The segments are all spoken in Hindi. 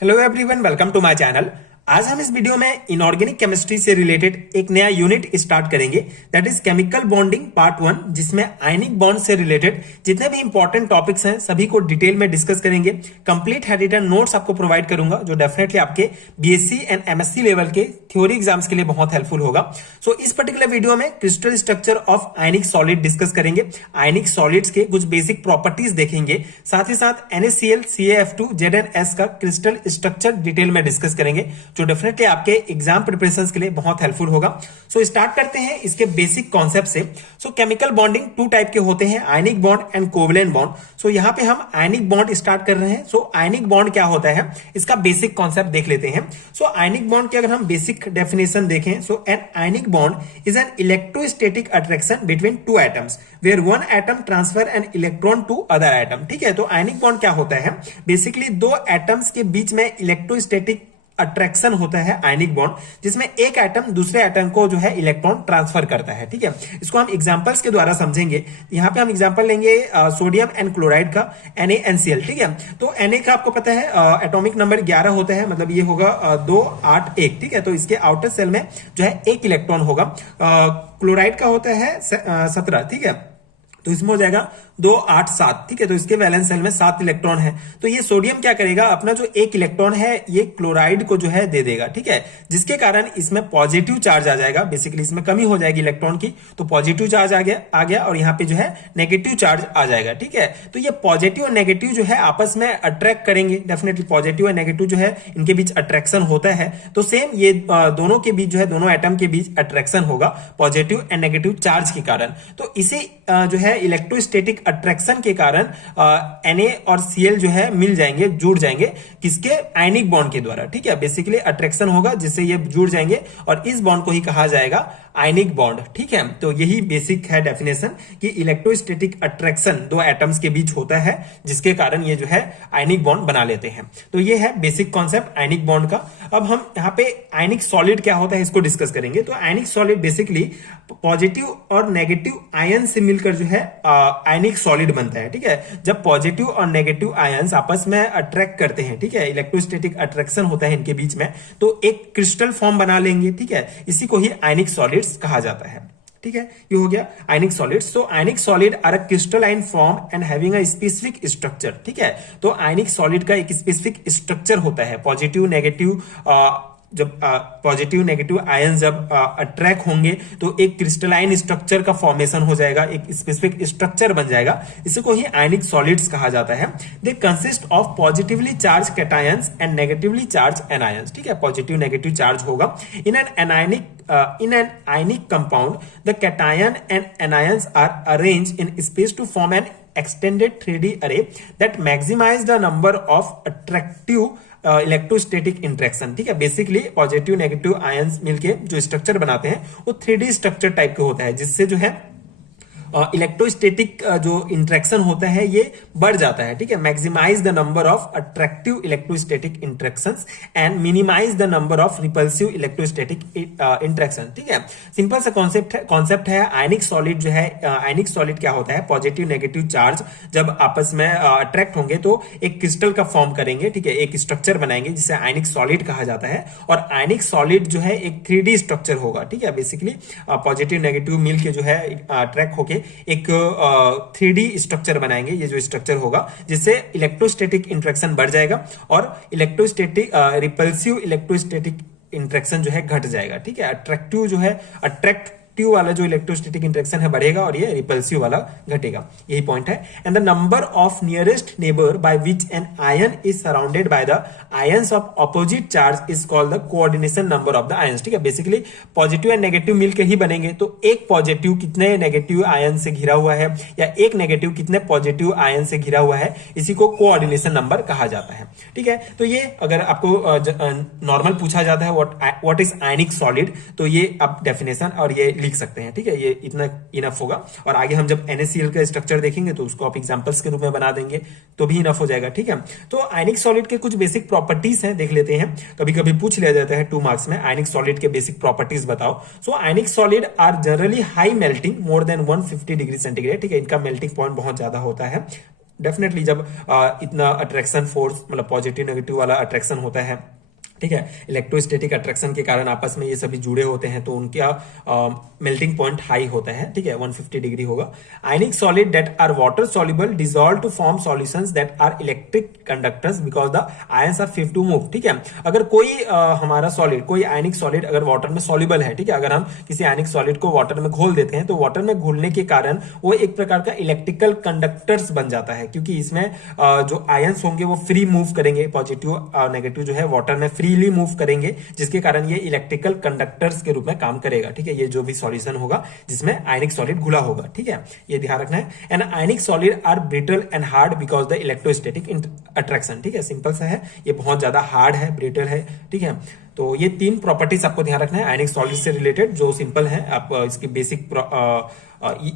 Hello everyone, welcome to my channel. आज हम इस वीडियो में इनऑर्गेनिक केमिस्ट्री से रिलेटेड एक नया यूनिट स्टार्ट करेंगे, that is chemical bonding part 1, जिसमें आयनिक बॉन्ड से रिलेटेड जितने भी इंपॉर्टेंट टॉपिक्स हैं सभी को डिटेल में डिस्कस करेंगे। कंप्लीट हैंडरिटन नोट्स आपको प्रोवाइड करूंगा जो डेफिनेटली आपके बीएससी एंड एमएससी लेवल के थ्योरी एग्जाम्स के लिए बहुत हेल्पफुल होगा। सो इस पर्टिकुलर वीडियो में crystal structure of ionic solid discuss करेंगे, आयनिक सॉलिड्स के कुछ बेसिक प्रॉपर्टीज देखेंगे, साथ ही साथ NaCl, CaF2, ZnS का क्रिस्टल स्ट्रक्चर डिटेल में डिस्कस करेंगे जो डेफिनेटली आपके एग्जाम प्रिपरेशन के लिए बहुत हेल्पफुल होगा। सो स्टार्ट करते हैं इसके बेसिक कॉन्सेप्ट से। So chemical bonding two type के होते हैं, ionic bond and covalent bond. So यहां पे हम आयनिक बॉन्ड स्टार्ट कर रहे हैं। सो आयनिक बॉन्ड क्या होता है, इसका बेसिक कॉन्सेप्ट देख लेते हैं। सो आयनिक बॉन्ड की अगर हम बेसिक डेफिनेशन देखें, so an ionic bond is an electrostatic attraction between two atoms where one atom transfer an electron to other atom. ठीक है, तो आयनिक बॉन्ड क्या होता है, बेसिकली दो एटम्स के बीच में इलेक्ट्रोस्टैटिक अट्रैक्शन होता है आयनिक बॉन्ड, जिसमें एक एटम दूसरे एटम को जो है इलेक्ट्रॉन ट्रांसफर करता है। ठीक है, इसको हम एग्जांपल्स के द्वारा समझेंगे। यहां पे हम एग्जांपल लेंगे सोडियम एंड क्लोराइड का, NaNCl। ठीक है, तो Na का आपको पता है एटॉमिक नंबर 11 होता है, मतलब ये होगा 2 8 1। ठीक है, तो इसके आउटर सेल में जो है एक इलेक्ट्रॉन होगा। क्लोराइड का होता है 17। ठीक है, तो इसमें हो जाएगा 2 8 7। ठीक है, तो इसके वैलेंस सेल में 7 इलेक्ट्रॉन है। तो ये सोडियम क्या करेगा, अपना जो एक इलेक्ट्रॉन है ये क्लोराइड को जो है दे देगा। ठीक है, जिसके कारण इसमें पॉजिटिव चार्ज आ जाएगा, बेसिकली इसमें कमी हो जाएगी इलेक्ट्रॉन की, तो पॉजिटिव चार्ज आ गया और यहाँ पे जो है नेगेटिव चार्ज आ जाएगा। ठीक है, तो ये पॉजिटिव और नेगेटिव जो है आपस में अट्रैक्ट करेंगे। डेफिनेटली पॉजिटिव और नेगेटिव जो है इनके बीच अट्रैक्शन होता है, तो सेम ये दोनों के बीच जो है, दोनों एटम के बीच अट्रैक्शन होगा पॉजिटिव एंड नेगेटिव चार्ज के कारण। तो इसे जो है इलेक्ट्रोस्टैटिक अट्रैक्शन के कारण Na और Cl जो है मिल जाएंगे, जुड़ जाएंगे, किसके, आयनिक बॉन्ड के द्वारा। ठीक है, बेसिकली अट्रैक्शन होगा जिससे ये जुड़ जाएंगे और इस बॉन्ड को ही कहा जाएगा आयनिक बॉन्ड। ठीक है, तो यही बेसिक है डेफिनेशन कि इलेक्ट्रोस्टैटिक अट्रैक्शन दो एटम्स के बीच होता है जिसके कारण ये जो है आयनिक बॉन्ड बना लेते हैं। तो ये है बेसिक कॉन्सेप्ट आयनिक बॉन्ड का। अब हम यहाँ पे आयनिक सॉलिड क्या होता है इसको डिस्कस करेंगे। तो आयनिक सॉलिड बेसिकली पॉजिटिव और नेगेटिव आयन से मिलकर जो है आयनिक सॉलिड बनता है। ठीक है, जब पॉजिटिव और नेगेटिव आयंस आपस में अट्रैक्ट करते हैं, ठीक है, इलेक्ट्रोस्टैटिक अट्रैक्शन होता है इनके बीच में, तो एक क्रिस्टल फॉर्म बना लेंगे। ठीक है, इसी को ही आयनिक सॉलिड्स कहा जाता है। ठीक है, ये हो गया आयनिक सॉलिड्स। तो ionic solid are a crystalline form and having a specific structure. ठीक है, तो आयनिक सॉलिड का एक स्पेसिफिक स्ट्रक्चर होता है। पॉजिटिव नेगेटिव जब पॉजिटिव नेगेटिव आयन जब अट्रैक्ट होंगे तो एक क्रिस्टलाइन स्ट्रक्चर का फॉर्मेशन हो जाएगा, एक स्पेसिफिक स्ट्रक्चर बन जाएगा, इसी को ही आयनिक सॉलिड्स कहा जाता है। They consist of positively charge cations and negatively charge anions. ठीक है, पॉजिटिव नेगेटिव चार्ज होगा। In an ionic compound the cation and anions are arrange in space to form an extended 3D array that maximize the number of attractive electrostatic interaction. ठीक है, बेसिकली पॉजिटिव नेगेटिव आयंस मिलके जो स्ट्रक्चर बनाते हैं वो 3D स्ट्रक्चर टाइप के होता है, जिससे जो है इलेक्ट्रोस्टैटिक जो इंटरेक्शन होता है ये बढ़ जाता है। ठीक है, maximize the number of attractive electrostatic interactions and minimize the number of repulsive electrostatic interaction. ठीक है, सिंपल सा कॉन्सेप्ट है। आयनिक सॉलिड जो है, आयनिक सॉलिड क्या होता है, पॉजिटिव नेगेटिव चार्ज जब आपस में अट्रैक्ट होंगे तो एक क्रिस्टल का फॉर्म करेंगे। ठीक है, एक स्ट्रक्चर बनाएंगे जिसे आयनिक सॉलिड कहा जाता है, और आयनिक सॉलिड जो है एक 3D स्ट्रक्चर होगा। ठीक है, बेसिकली पॉजिटिव नेगेटिव मिलके जो है अट्रैक्ट होके एक 3D स्ट्रक्चर बनाएंगे। ये जो स्ट्रक्चर होगा जिससे इलेक्ट्रोस्टैटिक इंटरेक्शन बढ़ जाएगा और इलेक्ट्रोस्टैटिक रिपल्सिव इलेक्ट्रोस्टैटिक इंटरेक्शन जो है घट जाएगा। ठीक है, अट्रैक्टिव जो है अट्रैक्टिव वाला जो इलेक्ट्रोस्टैटिक इंटरेक्शन है बढ़ेगा और ये रिपल्सिव वाला घटेगा। यही पॉइंट है। And the number of nearest neighbour by which an ion is surrounded by the ions of opposite charge is called the coordination number of the ions. ठीक है, बेसिकली पॉजिटिव एंड नेगेटिव मिलकर ही बनेंगे, तो एक पॉजिटिव कितने नेगेटिव आयन से घिरा हुआ है या एक नेगेटिव कितने पॉजिटिव आयन से घिरा हुआ है, इसी को कोऑर्डिनेशन नंबर कहा जाता है। ठीक है, तो ये अगर आपको नॉर्मल पूछा जाता है व्हाट इज आयनिक सॉलिड, तो ये आप डेफिनेशन और ये लिख सकते हैं। ठीक है, ये इतना इनफ होगा, और आगे हम जब NaCl का स्ट्रक्चर देखेंगे तो उसको आप एग्जांपल्स के रूप में बना देंगे तो भी इनफ हो जाएगा। ठीक है, तो आयनिक सॉलिड के कुछ बेसिक प्रॉपर्टीज हैं, देख लेते हैं। कभी कभी पूछ लिया जाता है 2 मार्क्स में, आयनिक सॉलिड के बेसिक प्रॉपर्टीज बताओ। So ionic solid are generally high melting more than 150 degree centigrade. ठीक है, इनका मेल्टिंग पॉइंट बहुत ज्यादा होता है, डेफिनेटली जब इतना अट्रैक्शन फोर्स मतलब पॉजिटिव नेगेटिव वाला अट्रैक्शन होता है, ठीक है, इलेक्ट्रोस्टैटिक अट्रैक्शन के कारण आपस में ये सभी जुड़े होते हैं, तो उनका मेल्टिंग पॉइंट हाई होता है, ठीक है, 150 डिग्री होगा। Ionic solid that are water soluble dissolve to form solutions that are electric conductors because the ions are free to move, ठीक है। अगर कोई हमारा सॉलिड, कोई आयनिक सॉलिड अगर वाटर में सॉल्युबल है, ठीक है, अगर हम किसी आयनिक सॉलिड को वाटर में घोल देते हैं तो वाटर में घोलने के कारण वो एक प्रकार का इलेक्ट्रिकल कंडक्टर्स बन जाता है, क्योंकि इसमें जो आयंस होंगे वो फ्री मूव करेंगे, पॉजिटिव नेगेटिव जो है वाटर में फ्रीली मूव करेंगे, जिसके कारण ये इलेक्ट्रिकल कंडक्टर्स के रूप में काम करेगा, ठीक है, ये जो भी सॉल्यूशन होगा जिसमें आयनिक सॉलिड घुला होगा, ठीक है, ये ध्यान रखना है। And ionic solid are brittle and hard because the electrostatic attraction, ठीक है, सिंपल सा है, ये बहुत ज्यादा हार्ड है, ब्रिटल है, ठीक है। तो ये तीन प्रॉपर्टीज आपको ध्यान रखना है आयनिक सॉलिड से रिलेटेड, जो सिंपल है, आप इसकी बेसिक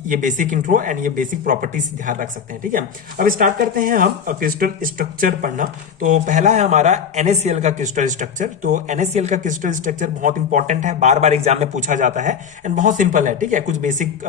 ये बेसिक इंट्रो एंड ये बेसिक प्रॉपर्टीज ध्यान रख सकते हैं, ठीक है। अब स्टार्ट करते हैं हम क्रिस्टल स्ट्रक्चर पढ़ना। तो पहला है हमारा NaCl का क्रिस्टल स्ट्रक्चर। तो NaCl का क्रिस्टल स्ट्रक्चर बहुत इंपॉर्टेंट है, बार बार एग्जाम में पूछा जाता है एंड बहुत सिंपल है, ठीक है। कुछ बेसिक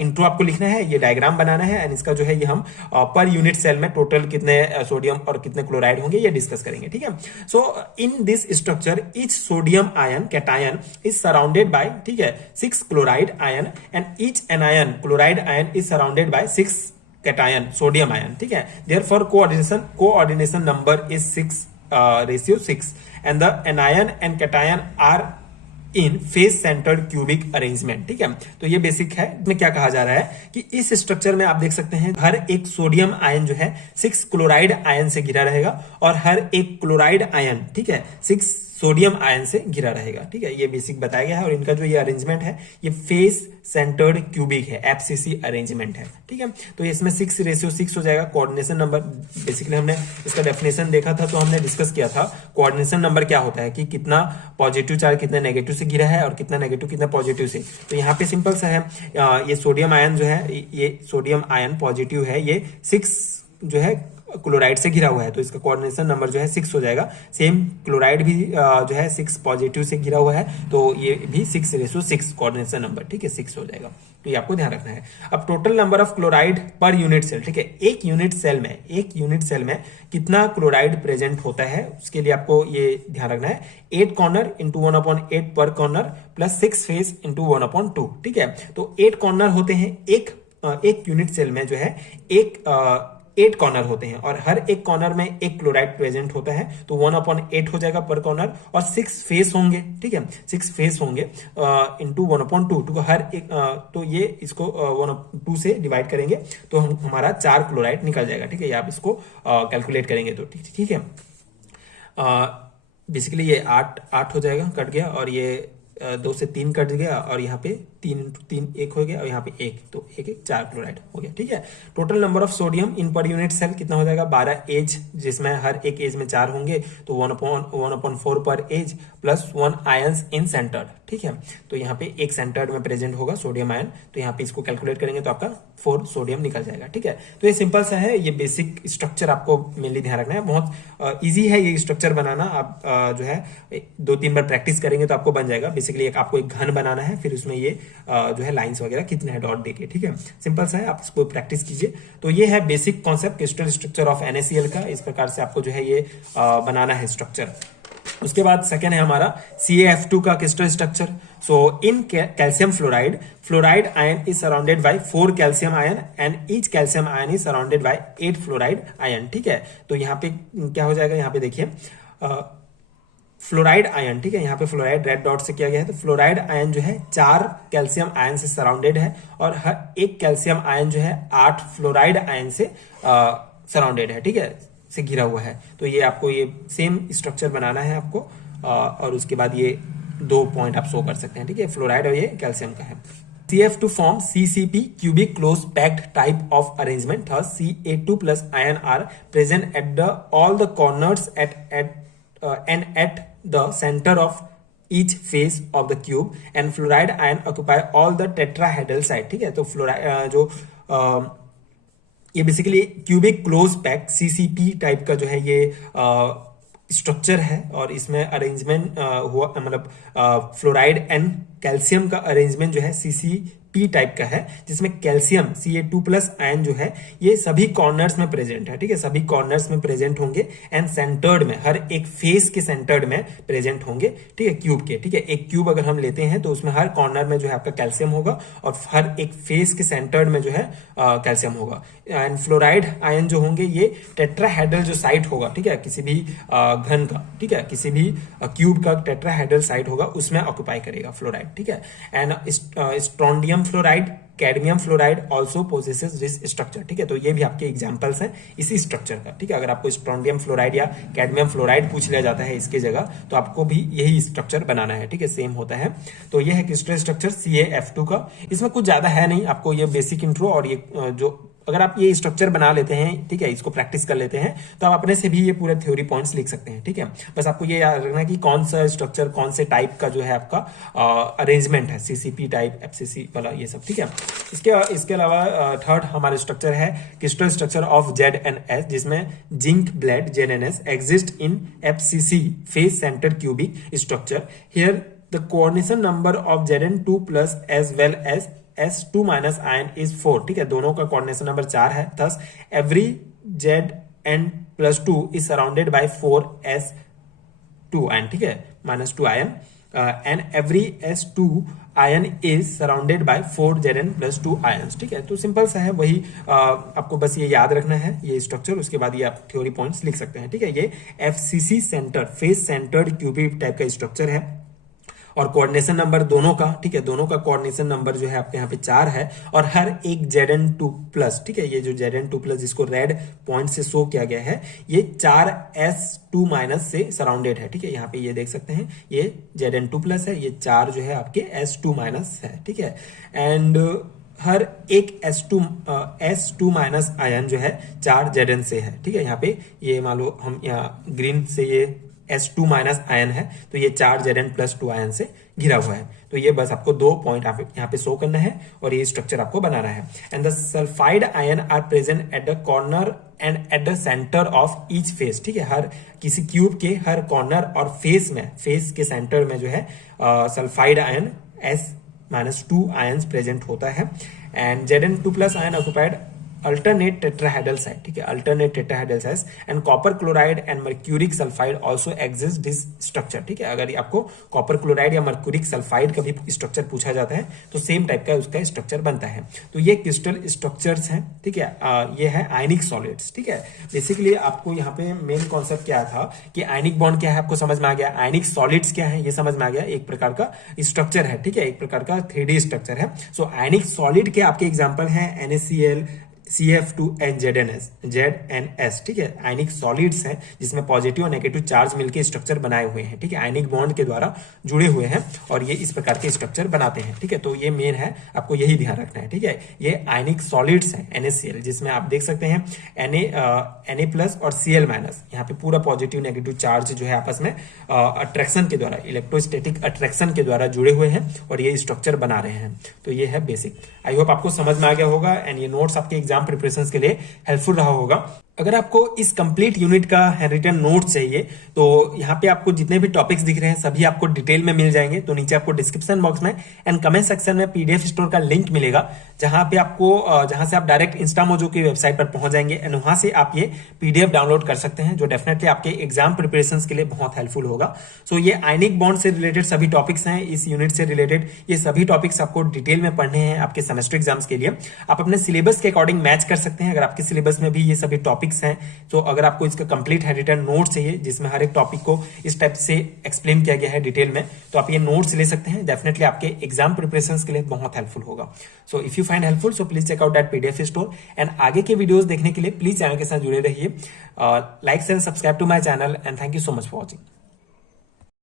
इंट्रो आपको लिखना है, ये डायग्राम बनाना है एंड इसका जो है ये हम पर यूनिट सेल में टोटल कितने सोडियम और कितने क्लोराइड होंगे ये डिस्कस करेंगे, ठीक है। So in this structure each sodium ion cation is surrounded by, ठीक है, 6 chloride ion and each anion chloride ion is surrounded by 6 cation sodium ion, ठीक है। therefore coordination number is 6:6 and the anion and cation are in face centred cubic arrangement, ठीक है। तो ये बेसिक है। इसमें क्या कहा जा रहा है कि इस स्ट्रक्चर में आप देख सकते हैं हर एक सोडियम आयन जो है 6 क्लोराइड आयन से घिरा रहेगा और हर एक क्लोराइड आयन, ठीक है, 6 सोडियम आयन से घिरा रहेगा, ठीक है। ये बेसिक बताया गया है और इनका जो ये अरेंजमेंट है ये फेस सेंटर्ड क्यूबिक है, FCC अरेंजमेंट है, ठीक है। तो इसमें 6:6 हो जाएगा। कोऑर्डिनेशन नंबर बेसिकली हमने इसका डेफिनेशन देखा था, तो हमने डिस्कस किया था कोऑर्डिनेशन नंबर क्या होता है कि कितना पॉजिटिव चार्ज कितने नेगेटिव से घिरा है और कितना नेगेटिव कितना पॉजिटिव से। तो यहाँ पे सिंपल सा है, ये सोडियम आयन जो है, ये सोडियम आयन पॉजिटिव है, ये 6 जो है क्लोराइड से घिरा हुआ है, तो इसका कोऑर्डिनेशन नंबर जो है 6 हो जाएगा। सेम क्लोराइड भी जो है 6 पॉजिटिव से घिरा हुआ है, तो ये भी 6:6 कोऑर्डिनेशन नंबर, ठीक है, 6 हो जाएगा। तो ये आपको ध्यान रखना है। अब total number of chloride per unit cell, ठीक है, एक यूनिट सेल में कितना क्लोराइड प्रेजेंट होता है उसके लिए आपको ये ध्यान रखना है। 8 कॉर्नर इंटू 1/8 पर कॉर्नर प्लस 6 फेस इंटू 1/2, ठीक है। तो 8 कॉर्नर होते हैं एक यूनिट सेल में जो है 8 कॉर्नर होते हैं और हर एक कॉर्नर में एक क्लोराइड प्रेजेंट होता है, तो 1/8 हो जाएगा पर कॉर्नर और 6 फेस होंगे, ठीक है, 6 फेस होंगे इंटू 1/2, तो हर एक तो ये इसको 1/2 से डिवाइड करेंगे तो हमारा 4 क्लोराइड निकल जाएगा, ठीक है। ये आप इसको कैलकुलेट करेंगे तो ठीक है। बेसिकली ये 8 हो जाएगा, कट गया, और ये 2 से 3 कट गया और यहाँ पे 3 1 हो गया और यहाँ पे 1, तो 1 4 क्लोराइड हो गया, ठीक है। Total number of sodium in per unit cell कितना हो जाएगा 12 एज, जिसमें हर एक एज में 4 होंगे, तो 1/4 per edge plus 1 ions in centred, ठीक है। तो यहाँ पे एक सेंटर्ड में प्रेजेंट होगा सोडियम आयन, तो यहाँ पे इसको कैलकुलेट करेंगे तो आपका 4 सोडियम निकल जाएगा, ठीक है। तो ये सिंपल सा है, ये बेसिक स्ट्रक्चर आपको मेनली ध्यान रखना है। बहुत ईजी है ये स्ट्रक्चर बनाना, आप जो है 2-3 बार प्रैक्टिस करेंगे तो आपको बन जाएगा। बेसिकली आपको एक घन बनाना है, फिर उसमें ये जो है लाइंस वगैरह कितने हैं डॉट देके, ठीक है, सिंपल सा है, आप इसको प्रैक्टिस कीजिए। तो ये है basic concept crystal structure of NaCl का। इस प्रकार से आपको जो है ये बनाना है स्ट्रक्चर। उसके बाद सेकेंड है हमारा CaF2 का crystal structure. So in calcium fluoride ion is surrounded by 4 calcium ion and each calcium ion is surrounded bye 8 fluoride ion, ठीक है। तो यहाँ पे क्या हो जाएगा, यहाँ पे देखिए फ्लोराइड आयन, ठीक है, यहाँ पे फ्लोराइड रेड डॉट से किया गया है। तो फ्लोराइड आयन जो है 4 कैल्शियम आयन से सराउंडेड है और हर एक कैल्शियम आयन जो है 8 फ्लोराइड आयन से सराउंडेड है, ठीक है, से घिरा हुआ है। तो ये आपको ये सेम स्ट्रक्चर बनाना है आपको और उसके बाद ये 2 पॉइंट आप शो कर सकते हैं, ठीक है, फ्लोराइड और ये कैल्शियम का है। CF2 form CCP cubic close packed type of arrangement. Thus Ca2 plus ion are present at all the corners and at the center of each face of the cube, and fluoride ion occupy all the tetrahedral side, ठीक है। तो फ्लोराइड जो ये basically cubic close pack CCP type का जो है ये स्ट्रक्चर है और इसमें अरेंजमेंट हुआ, मतलब फ्लोराइड एंड कैल्शियम का अरेंजमेंट जो है CCP पी टाइप का है, जिसमें कैल्शियम Ca2+ आयन जो है ये सभी कॉर्नर्स में प्रेजेंट है। ठीक है, सभी कॉर्नर्स में प्रेजेंट होंगे एंड सेंटर्ड में, हर एक फेस के सेंटर्ड में प्रेजेंट होंगे। ठीक है, क्यूब के। ठीक है, एक क्यूब अगर हम लेते हैं तो उसमें हर कॉर्नर में जो है आपका कैल्शियम होगा और हर एक फेस के सेंटर्ड में जो है कैल्शियम होगा। एंड फ्लोराइड आयन जो होंगे ये टेट्राहेड्रल जो साइट होगा, ठीक है, किसी भी घन का, ठीक है, किसी भी क्यूब का टेट्राहेड्रल साइट होगा उसमें ऑक्यूपाई करेगा फ्लोराइड। ठीक है, and strontium fluoride, cadmium fluoride also possesses this structure. ठीक है, तो ये भी आपके एग्जांपल्स हैं इसी स्ट्रक्चर का। ठीक है, अगर आपको स्ट्रोंडियम फ्लोराइड या कैडमियम फ्लोराइड पूछ लिया जाता है इसके जगह, तो आपको भी यही स्ट्रक्चर बनाना है। ठीक है, सेम होता है। तो ये है क्रिस्टल स्ट्रक्चर CaF2 का। इसमें कुछ ज्यादा है नहीं, आपको ये बेसिक इंट्रो और ये जो अगर आप ये स्ट्रक्चर बना लेते हैं, ठीक है, इसको प्रैक्टिस कर लेते हैं, तो आप अपने से भी ये पूरे थ्योरी पॉइंट्स लिख सकते हैं। ठीक है, बस आपको ये याद रखना है कि कौन सा स्ट्रक्चर कौन से टाइप का जो है आपका अरेंजमेंट है, CCP टाइप, FCC वाला, ये सब। ठीक है, इसके अलावा थर्ड हमारा स्ट्रक्चर है क्रिस्टल स्ट्रक्चर ऑफ ZnS, जिसमें zinc blende ZnS exist in FCC face centre cubic structure. Here the coordination number of Zn2+ as well as S2- ion is 4। ठीक है, दोनों का कोऑर्डिनेशन नंबर 4 है। Thus every Zn+2 is surrounded by 4 S2 ion. ठीक है, -2 ion and every S2 ion is surrounded by 4 Zn+2 ions. ठीक है, तो सिंपल सा है, वही आपको बस ये याद रखना है ये स्ट्रक्चर, उसके बाद ये आप थ्योरी पॉइंट्स लिख सकते हैं। ठीक है, ये FCC centre face centred cubic type का स्ट्रक्चर है और कोऑर्डिनेशन नंबर दोनों का, ठीक है, दोनों का कोऑर्डिनेशन नंबर जो है आपके यहाँ पे 4 है और हर एक Zn2+, ठीक है, ये जो Zn2+ जिसको रेड पॉइंट से शो किया गया है, ये 4 S2- से सराउंडेड है। ठीक है, यहाँ पे ये देख सकते हैं, ये Zn2+ है, ये 4 जो है आपके S2- है। ठीक है, एंड हर एक S2- आयन जो है 4 Zn से है। ठीक है, यहाँ पे ये मान लो हम यहाँ ग्रीन से ये S2- आयन है, तो ये 4 Zn+2 आयन से घिरा हुआ है। तो ये बस आपको 2 पॉइंट यहाँ पे शो करना है और ये स्ट्रक्चर आपको बनाना है। And the sulphide ion are present at the corner and at the centre of each face. ठीक है, हर किसी क्यूब के हर कॉर्नर और फेस में, फेस के सेंटर में जो है sulphide ion S-2 ion present होता है। And Zn2+ ion occupied alternate tetrahedral site. ठीक है, alternate tetrahedral site and copper chloride and mercuric sulphide also exist this structure. ठीक है, अगर आपको कॉपर क्लोराइड या मर्क्यूरिक सल्फाइड का भी स्ट्रक्चर पूछा जाता है तो सेम टाइप का उसका स्ट्रक्चर बनता है। तो ये क्रिस्टल स्ट्रक्चर्स हैं। ठीक है, ये है आयनिक सॉलिड्स। ठीक है, बेसिकली आपको यहाँ पे मेन कॉन्सेप्ट क्या था कि आयनिक बॉन्ड क्या है आपको समझ में आ गया, आयनिक सॉलिड्स क्या है ये समझ में आ गया, एक प्रकार का स्ट्रक्चर है। ठीक है, एक प्रकार का 3D स्ट्रक्चर है। सो आयनिक सॉलिड के आपके एग्जाम्पल है NaCl, CF2 एंड ZnS। ठीक है, आयनिक सॉलिड्स हैं जिसमें पॉजिटिव और नेगेटिव चार्ज मिलकर स्ट्रक्चर बनाए हुए हैं। ठीक है, आयनिक बॉन्ड के द्वारा जुड़े हुए हैं और ये इस प्रकार के स्ट्रक्चर बनाते हैं। ठीक है, तो ये मेन है, आपको यही ध्यान रखना है। ठीक है, ये आयनिक सॉलिड्स हैं NaCl, जिसमें आप देख सकते हैं Na+ और Cl-। यहाँ पे पूरा पॉजिटिव नेगेटिव चार्ज जो है आपस में अट्रैक्शन के द्वारा, इलेक्ट्रोस्टैटिक अट्रैक्शन के द्वारा जुड़े हुए हैं और ये स्ट्रक्चर बना रहे हैं। तो ये है बेसिक। आई होप आपको समझ में आ गया होगा एंड ये नोट्स आपके एग्जाम प्रिपरेशन के लिए हेल्पफुल रहा होगा। अगर आपको इस कंप्लीट यूनिट का हैंडरिटन नोट चाहिए तो यहाँ पे आपको जितने भी टॉपिक्स दिख रहे हैं सभी आपको डिटेल में मिल जाएंगे। तो नीचे आपको डिस्क्रिप्शन बॉक्स में एंड कमेंट सेक्शन में PDF स्टोर का लिंक मिलेगा, जहां पे आपको जहां से आप डायरेक्ट इंस्टामोजो की वेबसाइट पर पहुंच जाएंगे एंड वहां से आप ये PDF डाउनलोड कर सकते हैं, जो डेफिनेटली आपके एग्जाम प्रिपरेशन के लिए बहुत हेल्पफुल होगा। सो ये आयनिक बॉन्ड से रिलेटेड सभी टॉपिक्स हैं, इस यूनिट से रिलेटेड ये सभी टॉपिक्स आपको डिटेल में पढ़ने हैं आपके सेमेस्टर एग्जाम्स के लिए। आप अपने सिलेबस के अकॉर्डिंग मैच कर सकते हैं। अगर आपके सिलेबस में भी ये सभी टॉपिक्स हैं तो अगर आपको इसका कंप्लीट हैंडरिटन नोट चाहिए जिसमें हर एक टॉपिक को इस टाइप से एक्सप्लेन किया गया है डिटेल में, तो आप ये नोट्स ले सकते हैं। डेफिनेटली आपके एग्जाम प्रिपरेशन के लिए बहुत हेल्पफुल होगा। So if you find helpful so please check out that PDF store and आगे के वीडियोस देखने के लिए प्लीज चैनल के साथ जुड़े रहिए। Like and subscribe to my channel and thank you so much for watching.